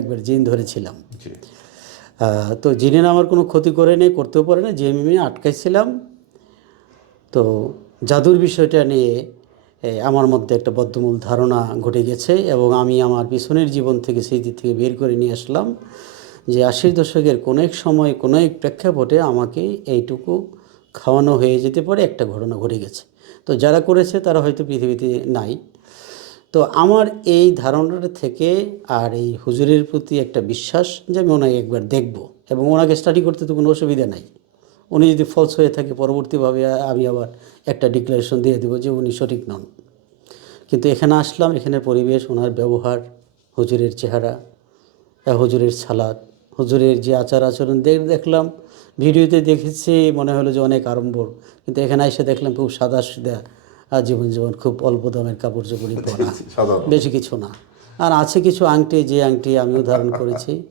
একবার জিন ধরেছিলাম। তো জিনের আমার কোনো ক্ষতি করে নেই করতেও পারে না যে আমি আটকাইছিলাম। তো জাদুর বিষয়টা নিয়ে আমার মধ্যে একটা বদ্ধমূল ধারণা ঘটে গেছে এবং আমি আমার পিছনের জীবন থেকে সেই দিক থেকে বের করে নিয়ে আসলাম যে আশির দশকের কোনো এক সময় কোনো এক প্রেক্ষাপটে আমাকে এইটুকু খাওয়ানো হয়ে যেতে পারে একটা ঘটনা ঘটে গেছে। তো যারা করেছে তারা হয়তো পৃথিবীতে নাই। তো আমার এই ধারণাটা থেকে আর এই হুজুরের প্রতি একটা বিশ্বাস যে আমি ওনাকে একবার দেখব এবং ওনাকে স্টাডি করতে তো কোনো অসুবিধা নাই। উনি যদি ফলস হয়ে থাকে, পরবর্তীভাবে আমি আবার একটা ডিক্লারেশন দিয়ে দেবো যে উনি সঠিক নন। কিন্তু এখানে আসলাম, এখানের পরিবেশ, ওনার ব্যবহার, হুজুরের চেহারা হুজুরের সালাদ হুজুরের যে আচার আচরণ দেখ দেখলাম, ভিডিওতে দেখেছি, মনে হলো যে অনেক আড়ম্বর। কিন্তু এখানে এসে দেখলাম খুব সাদা সিধা জীবন জীবন খুব অল্প দামের কাপড় চোপড়ই পরা। বেশি কিছু না। আর আছে কিছু আংটি যে আংটি আমিও ধারণ করেছি।